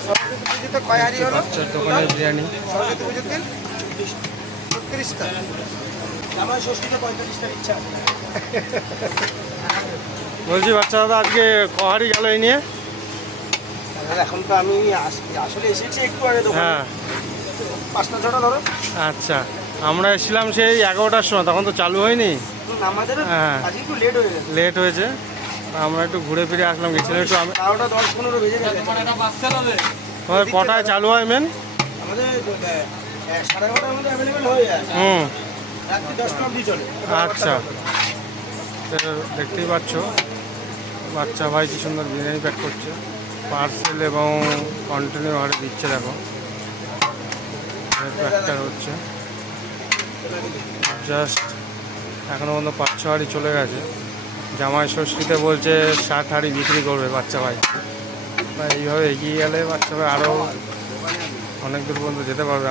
এবার সরস্বতী পুজোতে কয় হাড়ি হলো? দোকানে বিরিয়ানি। সরস্বতী পুজোতে ছত্রিশটা আমার ষষ্ঠীতে পঁয়তাল্লিশটা ইচ্ছা বলছি বাচ্চা দাদা আজকে কহারি গেল এই নিয়ে? আর এখন তো আমি আস- আসলে এসেছি একটু আগে হ্যাঁ। পাঁচটা ছটা ধরো। আচ্ছা আমরা এসেছিলাম সেই এগারোটার সময় তখন তো চালু হয়নি। আমাদের হ্যাঁ। লেট হয়ে লেট হয়েছে। আমরা একটু ঘুরে ফিরে আসলাম গেছিলাম একটু আমি কটায় চালু হয় মেন হুম। আচ্ছা। দেখতেই পাচ্ছ বাচ্চা ভাই কি সুন্দর বিরিয়ানি প্যাক করছে। পার্সেল এবং কন্টিনিউ হারে দিচ্ছে দেখো। প্যাকটা হচ্ছে। জাস্ট এখনও পর্যন্ত পাঁচ ছ হাড়ি চলে গেছে। জামাই ষষ্ঠীতে বলছে ষাট হাড়ি বিক্রি করবে বাচ্চা ভাই। এইভাবে এগিয়ে গেলে বাচ্চা ভাই আরও অনেক দূর পর্যন্ত যেতে পারবে।